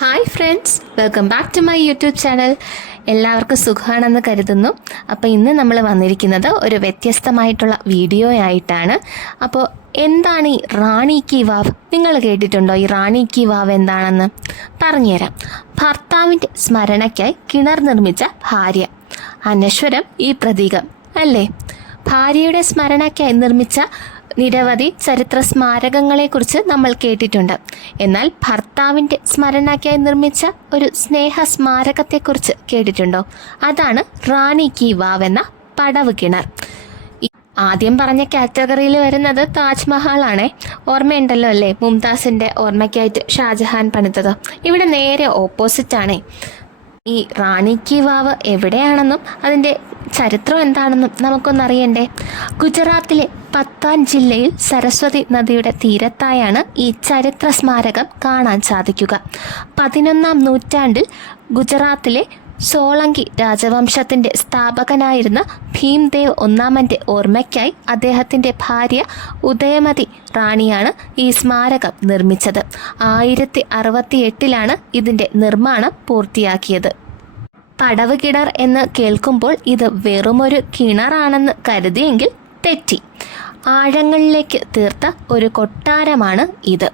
Hi friends, welcome back to my YouTube channel. എല്ലാവർക്കും സുഖമാണെന്ന് കരുതുന്നു. അപ്പോൾ ഇന്ന് നമ്മൾ വന്നിരിക്കുന്നത് ഒരു വ്യത്യസ്തമായിട്ടുള്ള വീഡിയോ ആയിട്ടാണ്. അപ്പോൾ എന്താണ് ഈ റാണി കി വാവ്? നിങ്ങൾ കേട്ടിട്ടുണ്ടോ ഈ റാണി കി വാവ് എന്താണെന്ന്? പറഞ്ഞുതരാം. ഭർത്താവിൻ്റെ സ്മരണയ്ക്കായി കിണർ നിർമ്മിച്ച ഭാര്യ, അനശ്വരം ഈ പ്രതീകം അല്ലേ? ഭാര്യയുടെ സ്മരണയ്ക്കായി നിർമ്മിച്ച നിരവധി ചരിത്ര സ്മാരകങ്ങളെക്കുറിച്ച് നമ്മൾ കേട്ടിട്ടുണ്ട്. എന്നാൽ ഭർത്താവിൻ്റെ സ്മരണയ്ക്കായി നിർമ്മിച്ച ഒരു സ്നേഹ സ്മാരകത്തെക്കുറിച്ച് കേട്ടിട്ടുണ്ടോ? അതാണ് റാണി കി വാവ് എന്ന പടവ് കിണർ. ആദ്യം പറഞ്ഞ കാറ്റഗറിയിൽ വരുന്നത് താജ്മഹൽ ആണേ. ഓർമ്മയുണ്ടല്ലോ അല്ലേ? മുംതാസിൻ്റെ ഓർമ്മയ്ക്കായിട്ട് ഷാജഹാൻ പണിതത്. ഇവിടെ നേരെ ഓപ്പോസിറ്റ് ആണേ. ഈ റാണി കി വാവ് എവിടെയാണെന്നും അതിൻ്റെ ചരിത്രം എന്താണെന്നും നമുക്കൊന്നറിയണ്ടേ? ഗുജറാത്തിലെ പത്താൻ ജില്ലയിൽ സരസ്വതി നദിയുടെ തീരത്തായാണ് ഈ ചരിത്ര സ്മാരകം കാണാൻ സാധിക്കുക. 11-ാം നൂറ്റാണ്ടിൽ ഗുജറാത്തിലെ സോളങ്കി രാജവംശത്തിൻ്റെ സ്ഥാപകനായിരുന്ന ഭീംദേവ് ഒന്നാമൻ്റെ ഓർമ്മയ്ക്കായി അദ്ദേഹത്തിൻ്റെ ഭാര്യ ഉദയമതി റാണിയാണ് ഈ സ്മാരകം നിർമ്മിച്ചത്. 1068-ലാണ് ഇതിൻ്റെ നിർമ്മാണം പൂർത്തിയാക്കിയത്. പടവ് കിണർ എന്ന് കേൾക്കുമ്പോൾ ഇത് വെറുമൊരു കിണറാണെന്ന് കരുതിയെങ്കിൽ തെറ്റി. ആഴങ്ങളിലേക്ക് തീർത്ത ഒരു കൊട്ടാരമാണ് ഇത്.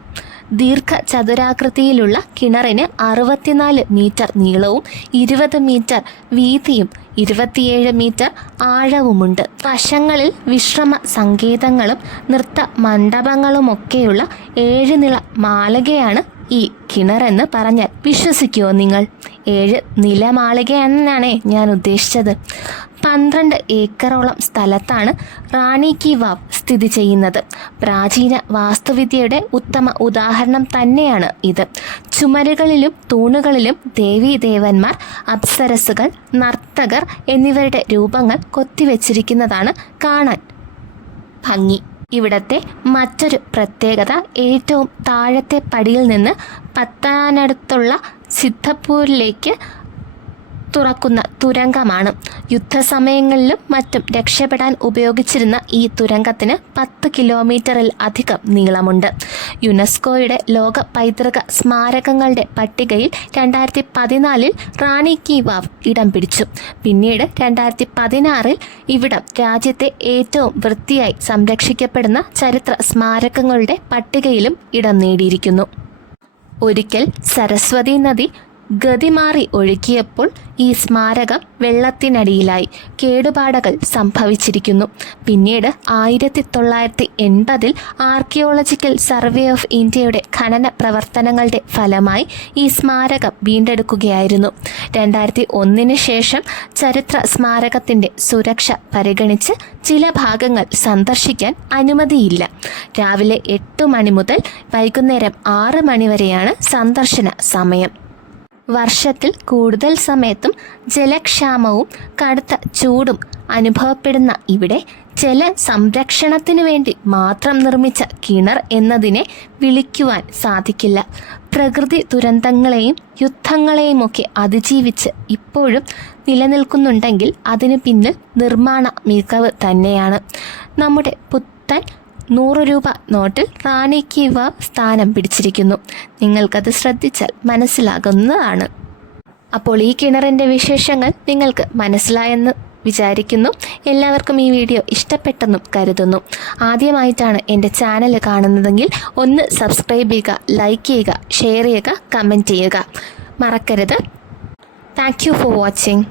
ദീർഘചതുരാകൃതിയിലുള്ള കിണറിന് 64 മീറ്റർ നീളവും 20 മീറ്റർ വീതിയും 27 മീറ്റർ ആഴവുമുണ്ട്. വശങ്ങളിൽ വിശ്രമ സങ്കേതങ്ങളും നൃത്ത മണ്ഡപങ്ങളുമൊക്കെയുള്ള 7 നില മാളികയാണ് ഈ കിണറെന്ന് പറഞ്ഞാൽ വിശ്വസിക്കുമോ നിങ്ങൾ? 7 നിലമാളികയാണെന്നാണ് ഞാൻ ഉദ്ദേശിച്ചത്. 12 ഏക്കറോളം സ്ഥലത്താണ് റാണി കി വാവ് സ്ഥിതി ചെയ്യുന്നത്. പ്രാചീന വാസ്തുവിദ്യയുടെ ഉത്തമ ഉദാഹരണം തന്നെയാണ് ഇത്. ചുമരുകളിലും തൂണുകളിലും ദേവീദേവന്മാർ, അപ്സരസുകൾ, നർത്തകർ എന്നിവരുടെ രൂപങ്ങൾ കൊത്തിവെച്ചിരിക്കുന്നതാണ് കാണാൻ ഭംഗി. ഇവിടത്തെ മറ്റൊരു പ്രത്യേകത ഏറ്റവും താഴത്തെ പടിയിൽ നിന്ന് പത്താനടുത്തുള്ള സിദ്ധപ്പൂരിലേക്ക് തുറക്കുന്ന തുരങ്കമാണ്. യുദ്ധസമയങ്ങളിലും മറ്റും രക്ഷപ്പെടാൻ ഉപയോഗിച്ചിരുന്ന ഈ തുരങ്കത്തിന് 10 കിലോമീറ്ററിൽ അധികം നീളമുണ്ട്. യുനെസ്കോയുടെ ലോക പൈതൃക സ്മാരകങ്ങളുടെ പട്ടികയിൽ 2014 റാണി കി വാവ് ഇടം പിടിച്ചു. പിന്നീട് 2016 ഇവിടം രാജ്യത്തെ ഏറ്റവും വൃത്തിയായി സംരക്ഷിക്കപ്പെടുന്ന ചരിത്ര സ്മാരകങ്ങളുടെ പട്ടികയിലും ഇടം നേടിയിരിക്കുന്നു. ഒരിക്കൽ സരസ്വതി നദി ഗതിമാറി ഒഴുകിയപ്പോൾ ഈ സ്മാരകം വെള്ളത്തിനടിയിലായി കേടുപാടുകൾ സംഭവിച്ചിരിക്കുന്നു. പിന്നീട് 1980 ആർക്കിയോളജിക്കൽ സർവേ ഓഫ് ഇന്ത്യയുടെ ഖനന പ്രവർത്തനങ്ങളുടെ ഫലമായി ഈ സ്മാരകം വീണ്ടെടുക്കുകയായിരുന്നു. 2001 ശേഷം ചരിത്ര സ്മാരകത്തിൻ്റെ സുരക്ഷ പരിഗണിച്ച് ചില ഭാഗങ്ങൾ സന്ദർശിക്കാൻ അനുമതിയില്ല. രാവിലെ 8 മണി മുതൽ വൈകുന്നേരം 6 മണി വരെയാണ് സന്ദർശന സമയം. വർഷത്തിൽ കൂടുതൽ സമയത്തും ജലക്ഷാമവും കടുത്ത ചൂടും അനുഭവപ്പെടുന്ന ഇവിടെ ജല സംരക്ഷണത്തിനു വേണ്ടി മാത്രം നിർമ്മിച്ച കിണർ എന്നതിനെ വിളിക്കുവാൻ സാധിക്കില്ല. പ്രകൃതി ദുരന്തങ്ങളെയും യുദ്ധങ്ങളെയുമൊക്കെ അതിജീവിച്ച് ഇപ്പോഴും നിലനിൽക്കുന്നുണ്ടെങ്കിൽ അതിന് പിന്നിൽ നിർമ്മാണ മികവ് തന്നെയാണ്. നമ്മുടെ പുത്തൻ 100 രൂപ നോട്ടിൽ റാണി കി വാവ് സ്ഥാനം പിടിച്ചിരിക്കുന്നു. നിങ്ങൾക്കത് ശ്രദ്ധിച്ചാൽ മനസ്സിലാകുന്നതാണ്. അപ്പോൾ ഈ കിണറിൻ്റെ വിശേഷങ്ങൾ നിങ്ങൾക്ക് മനസ്സിലായെന്ന് വിചാരിക്കുന്നു. എല്ലാവർക്കും ഈ വീഡിയോ ഇഷ്ടപ്പെട്ടെന്നും കരുതുന്നു. ആദ്യമായിട്ടാണ് എൻ്റെ ചാനൽ കാണുന്നതെങ്കിൽ ഒന്ന് സബ്സ്ക്രൈബ് ചെയ്യുക, ലൈക്ക് ചെയ്യുക, ഷെയർ ചെയ്യുക, കമൻറ്റ് ചെയ്യുക മറക്കരുത്. Thank you for watching.